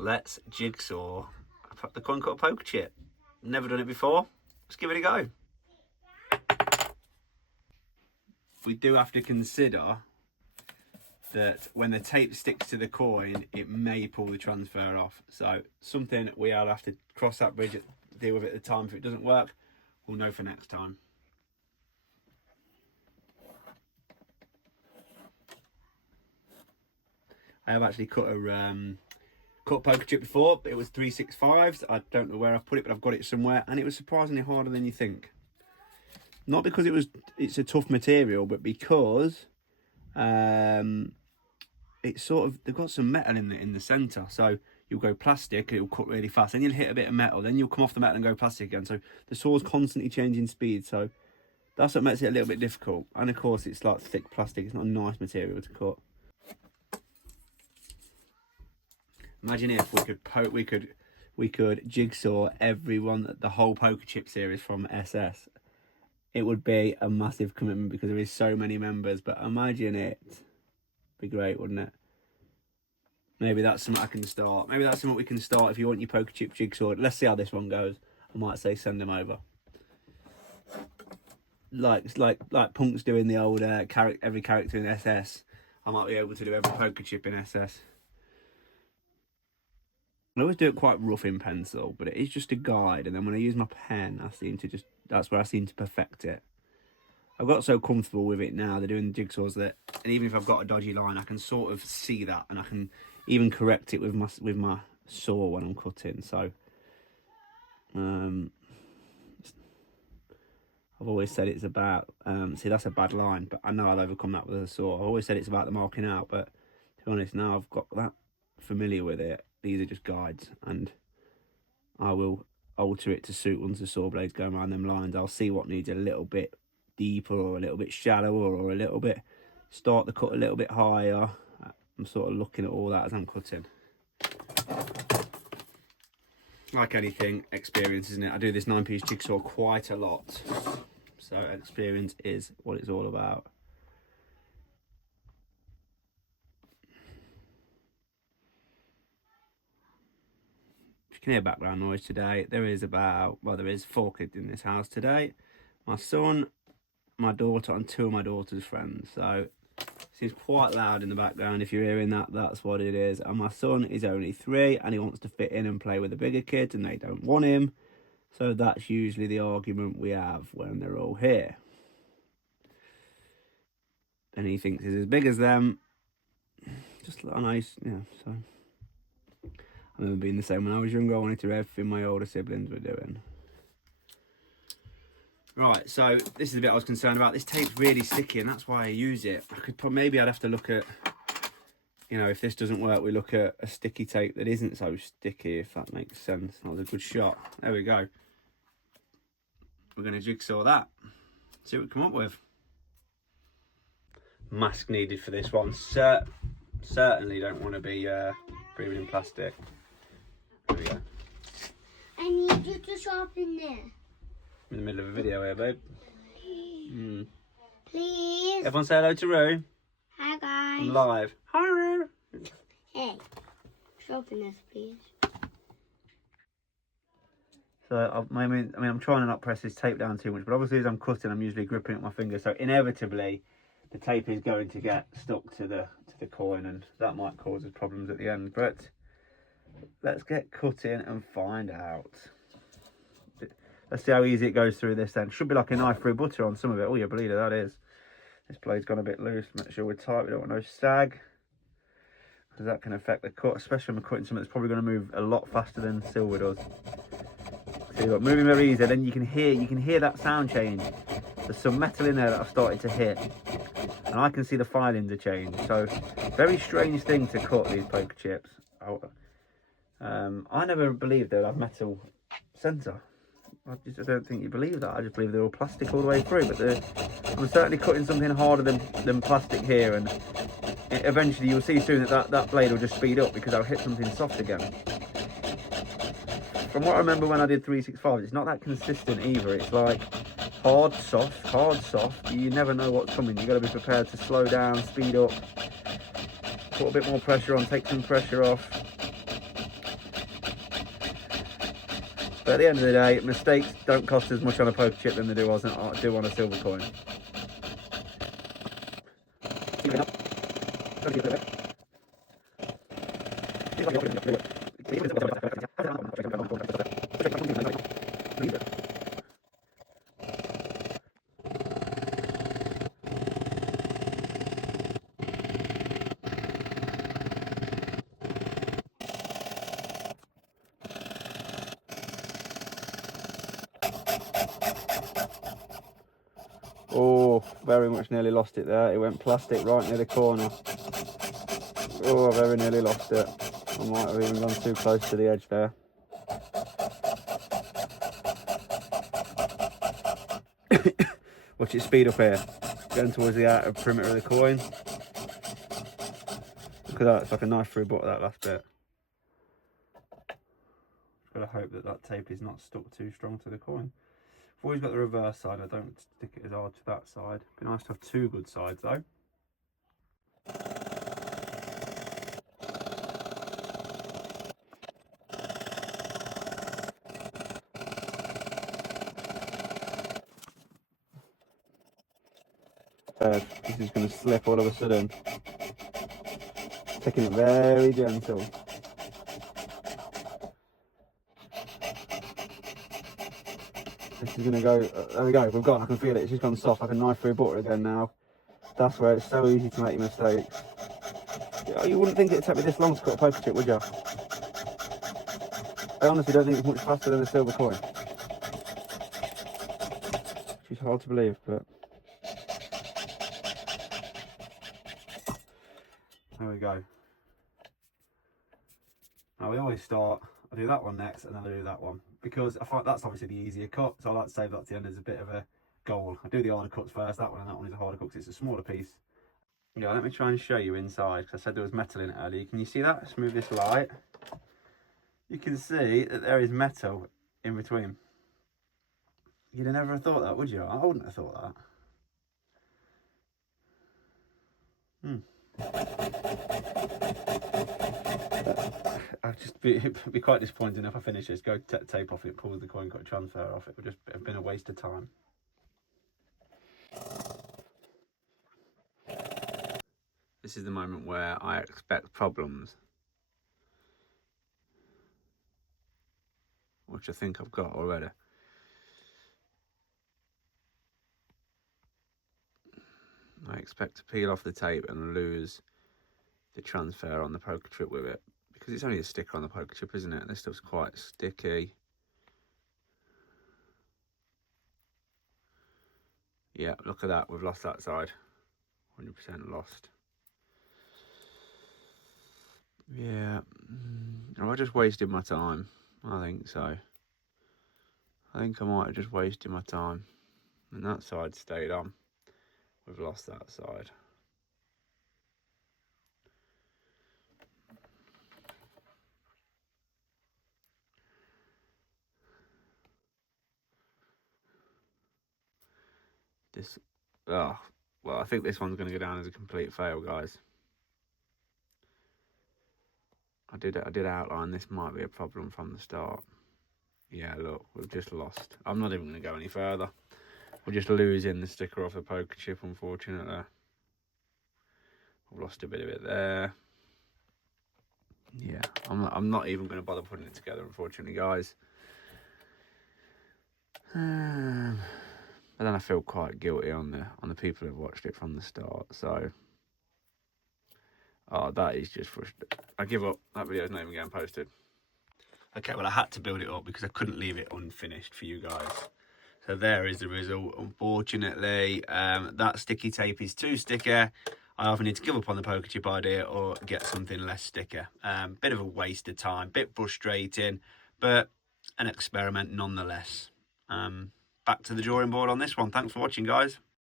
let's jigsaw the coin cutter poker chip. Never done it before. Let's give it a go. We do have to consider that when the tape sticks to the coin, it may pull the transfer off. So something we'll have to cross that bridge, deal with it at the time. If it doesn't work, we'll know for next time. I have actually cut a poker chip before. It was 365s. I don't know where I've put it, but I've got it somewhere, and it was surprisingly harder than you think. Not because it's a tough material, but because it's sort of, they've got some metal in the centre. So you'll go plastic, it'll cut really fast. Then you'll hit a bit of metal, then you'll come off the metal and go plastic again. So the saw's constantly changing speed. So that's what makes it a little bit difficult. And of course, it's like thick plastic. It's not a nice material to cut. Imagine if we could jigsaw the whole poker chip series from SS. It would be a massive commitment because there is so many members. But imagine it. Be great, wouldn't it? Maybe that's something I can start. Maybe that's something we can start if you want your poker chip jigsaw. Let's see how this one goes. I might say send them over. Like Punk's doing the old every character in SS. I might be able to do every poker chip in SS. I always do it quite rough in pencil, but it is just a guide. And then when I use my pen, that's where I seem to perfect it. I've got so comfortable with it now. They're doing the jigsaws and even if I've got a dodgy line, I can sort of see that, and I can even correct it with my saw when I'm cutting. So, I've always said it's about. See, that's a bad line, but I know I'll overcome that with a saw. I've always said it's about the marking out, but to be honest, now I've got that familiar with it. These are just guides, and I will alter it to suit once the saw blade's going around them lines. I'll see what needs a little bit deeper or a little bit shallower or a little bit, start the cut a little bit higher. I'm sort of looking at all that as I'm cutting. Like anything, experience, isn't it? I do this 9-piece jigsaw quite a lot, so experience is what it's all about. You can hear background noise today. There is 4 kids in this house today. My son, my daughter, and 2 of my daughter's friends. So it seems quite loud in the background. If you're hearing that, that's what it is. And my son is only 3 and he wants to fit in and play with the bigger kids and they don't want him. So that's usually the argument we have when they're all here. And he thinks he's as big as them. Just nice, yeah, so. I remember being the same when I was younger. I wanted to do everything my older siblings were doing. Right, so this is the bit I was concerned about. This tape's really sticky, and that's why I use it. Maybe I'd have to look at, if this doesn't work, we look at a sticky tape that isn't so sticky, if that makes sense. That was a good shot. There we go. We're going to jigsaw that. See what we come up with. Mask needed for this one. Certainly don't want to be breathing in plastic. There we go. I need you to sharpen this. I'm in the middle of a video here, babe. Please. Please. Everyone say hello to Roo. Hi, guys. I'm live. Hi, Roo. Hey, sharpen this, please. So, I'm trying to not press this tape down too much, but obviously as I'm cutting, I'm usually gripping it with my finger. So inevitably, the tape is going to get stuck to the coin, and that might cause us problems at the end. But let's get cutting and find out. Let's see how easy it goes through this then. Should be like a knife through butter on some of it. Oh, you believe it, that is. This blade's gone a bit loose. Make sure we're tight. We don't want no sag, because that can affect the cut, especially when we're cutting something that's probably going to move a lot faster than silver does. So you've got moving very easy. Then you can hear that sound change. There's some metal in there that I've started to hit, and I can see the filings are changed. So very strange thing to cut these poker chips. I never believed they'd have metal centre. I don't think you believe that. I just believe they're all plastic all the way through. But I'm certainly cutting something harder than plastic here, and eventually you'll see soon that blade will just speed up because I'll hit something soft again. From what I remember when I did 365, it's not that consistent either. It's like hard, soft. You never know what's coming. You've got to be prepared to slow down, speed up, put a bit more pressure on, take some pressure off. But at the end of the day, mistakes don't cost as much on a poker chip than they do on a silver coin. Oh, very much nearly lost it there. It went plastic right near the corner. Oh, I very nearly lost it. I might have even gone too close to the edge there. Watch it speed up here. Going towards the outer perimeter of the coin. Look at that, it's like a knife through butt, that last bit. Just gotta hope that that tape is not stuck too strong to the coin. I've always got the reverse side, I don't stick it as hard to that side. Be nice to have two good sides though. This is going to slip all of a sudden. Taking it very gentle. This is going to go, there we go, we've got, I can feel it, it's just gone soft like a knife through butter again now. That's where it's so easy to make mistakes. You wouldn't think it'd take me this long to cut a poker chip, would you? I honestly don't think it's much faster than a silver coin. Which is hard to believe, but... There we go. Now we always start, I do that one next and then I do that one. Because I find that's obviously the easier cut, so I like to save that to the end as a bit of a goal. I do the harder cuts first, that one and that one is a harder cut because it's a smaller piece. Yeah, let me try and show you inside, because I said there was metal in it earlier. Can you see that? Let's move this light. You can see that there is metal in between. You'd have never thought that, would you? I wouldn't have thought that. I'd just be quite disappointed if I finish this, go tape off it, pull the coin cut transfer off. It would just have been a waste of time. This is the moment where I expect problems, which I think I've got already. I expect to peel off the tape and lose the transfer on the poker chip with it, because it's only a sticker on the poker chip, isn't it? This stuff's quite sticky. Yeah, look at that, we've lost that side. 100% lost. Yeah, have I just wasted my time? I think so. I think I might have just wasted my time. And that side stayed on. We've lost that side. Well, I think this one's going to go down as a complete fail, guys. I did outline this might be a problem from the start. Yeah, look, we've just lost. I'm not even going to go any further. We're just losing the sticker off the poker chip, unfortunately. We've lost a bit of it there. Yeah, I'm not even going to bother putting it together, unfortunately, guys. But then I feel quite guilty on the people who've watched it from the start. So, that is just frustrating. I give up. That video's not even getting posted. Okay, well I had to build it up because I couldn't leave it unfinished for you guys. So there is the result. Unfortunately, that sticky tape is too sticky. I either need to give up on the poker chip idea or get something less sticky. Bit of a waste of time, bit frustrating, but an experiment nonetheless. Back to the drawing board on this one. Thanks for watching, guys.